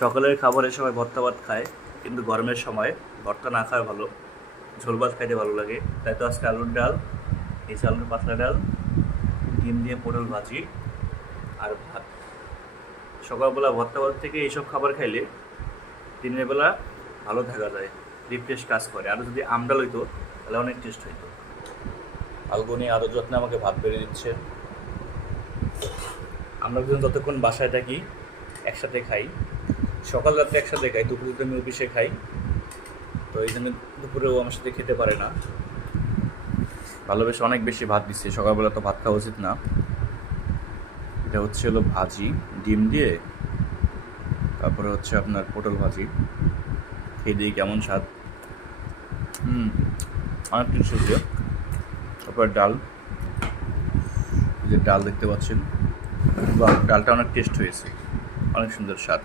সকালের খাবারের সময় ভর্তা ভাত খায়, কিন্তু গরমের সময় ভর্তা না খাওয়া ভালো। ঝোল ভাত খাইতে ভালো লাগে। তাই তো আজকে আলুর ডাল, এই যে আলুর পাতলা ডাল, ডিম দিয়ে পটল ভাজি আর ভাত। সকালবেলা ভর্তা ভাত থেকে এইসব খাবার খাইলে দিনের বেলা ভালো থাকা যায়, রিফ্রেশ কাজ করে। আরও যদি আমডাল হইতো তাহলে অনেক টেস্ট হইতো। আলগনি আরও যত্নে আমাকে ভাত বেড়ে দিচ্ছে। আমরা দুজন যতক্ষণ বাসায় থাকি একসাথে খাই, সকাল রাত্রে একসাথে খাই, দুপুরে আমি অফিসে খাই, তো এই জন্য দুপুরেও আমার সাথে খেতে পারে না। ভালোবেসে অনেক বেশি ভাত দিচ্ছে, সকালবেলা তো ভাত খাওয়া উচিত না। এটা হচ্ছে হলো ভাজি ডিম দিয়ে, তারপরে হচ্ছে আপনার পটল ভাজি। খেয়ে দিয়ে কেমন স্বাদ, অনেক টেস্ট হচ্ছে। তারপর ডাল, যে ডাল দেখতে পাচ্ছেন, বা ডালটা অনেক টেস্ট হয়েছে, অনেক সুন্দর স্বাদ।